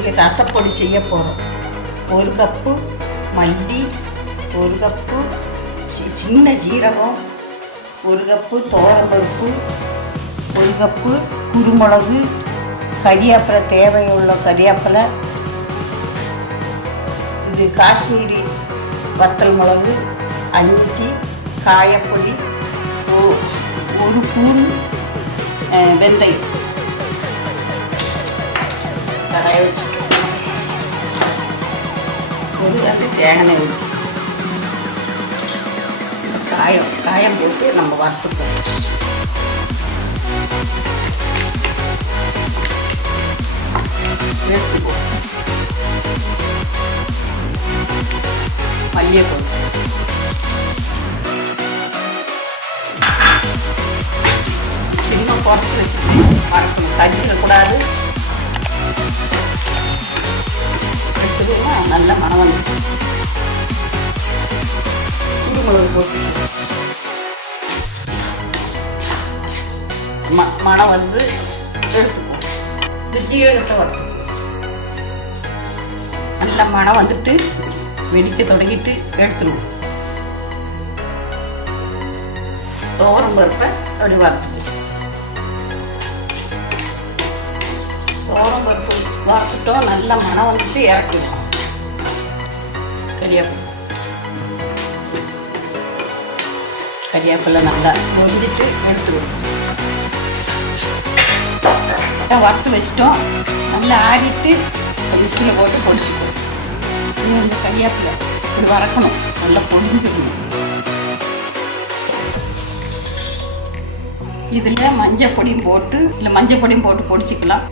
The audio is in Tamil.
இன்றைக்கி ரசப்பொடி செய்ய போகிறோம். 1 கப்பு மல்லி, 1 கப்பு சின்ன ஜீரகம், 1 கப்பு துவரம்பருப்பு, 1 கப்பு குருமிளகு, கறிவேப்பிலை, தேவையுள்ள கறிவேப்பிலை, இது காஷ்மீரி வத்தல் மிளகு, 5 காயப்பொடி, 1 ஸ்பூன் வெந்தயம். கடாயை வச்சுக்கணும். ஒரு கண்டு தேங்காய் ஊற்றி காயம் போட்டு நம்ம வறுத்துப்போம். எடுத்துப்போம். மல்லிகை போட்டு சினிமா குறைச்சி வச்சுட்டு வறுக்கணும். கறிக்கக்கூடாது. நல்ல மனம் வந்து குருமிளகு போட்டு மனம் வந்து எடுத்துப்போம். இந்த ஜீரகத்தை வறுத்து நல்ல மனம் வந்துட்டு வெடிக்க தொடங்கிட்டு எடுத்துருவோம். துவரம் பருப்பை அப்படி வறுத்து துவரம் பருப்பு வறுத்துட்டோம். நல்ல மனம் வந்துட்டு இறக்கிடுவோம். கறிவேப்பிலை நல்லா பொரிஞ்சிட்டு எடுத்துடுவோம். வறுத்து வச்சுட்டோம். நல்லா ஆடிட்டு மிக்சியில் போட்டு பொடிச்சுக்குவோம். இது வந்து கறிவேப்பிலை இப்படி வறக்கணும். நல்லா பொடிஞ்சிடணும். இதில் மஞ்சள் பொடியும் போட்டு பொடிச்சிக்கலாம்.